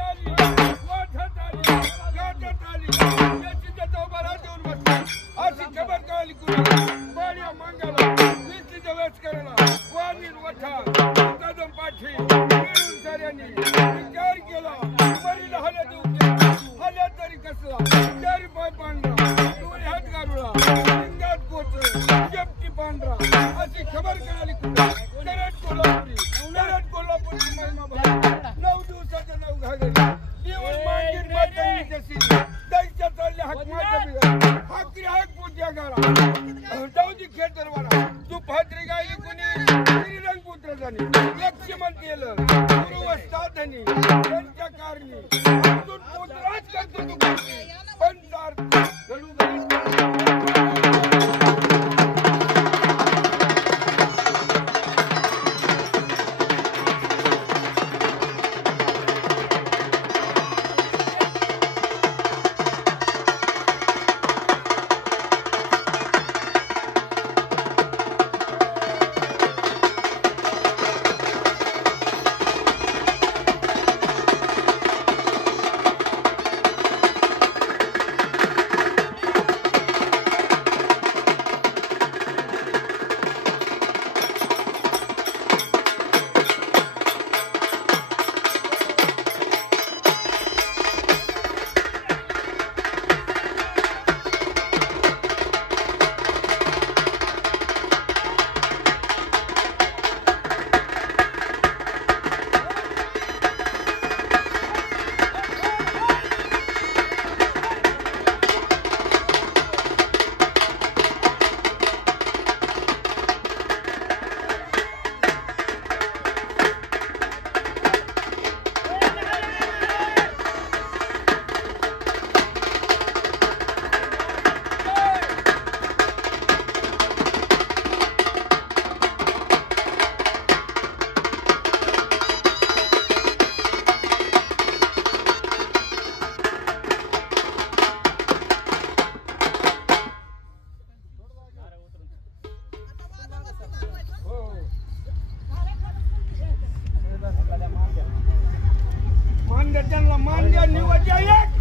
आली वाटत आली गाठत आली याची जता उभा राहून बसली अशी खबर कळली कुणाला बाळ्या मंगाला वीसलीच्या वेच करायला वाणीर वठा कदम पाठी मिळून साऱ्यांनी विचार केला मरीला हल्या देऊ केला हल्या तरी कसला चारी पाय पांढरा डोळे हात गारुळा लिंगात पोचळ जपटी पांढरा अशी खबर कळली कुणाला करत कोल्हापुरी महिमा भरला 9 दिवसाच्या 9 घागरी देऊळ मागीर मातांनी जशी दैच्या चालले हाक माझ्या बिगा हाकरी हाक पोट्या गारा दाऊदी खेतरवाला तू फात्री गायली कुणी श्रीरंग पुत्र जाणी लक्ष्मण केलं गुरुवस्ताधनी त्यांच्या कारणी अर्जुन पुत्राच करतो तू पण तार घडू मान द्या त्यांना मान द्या निवड द्या एक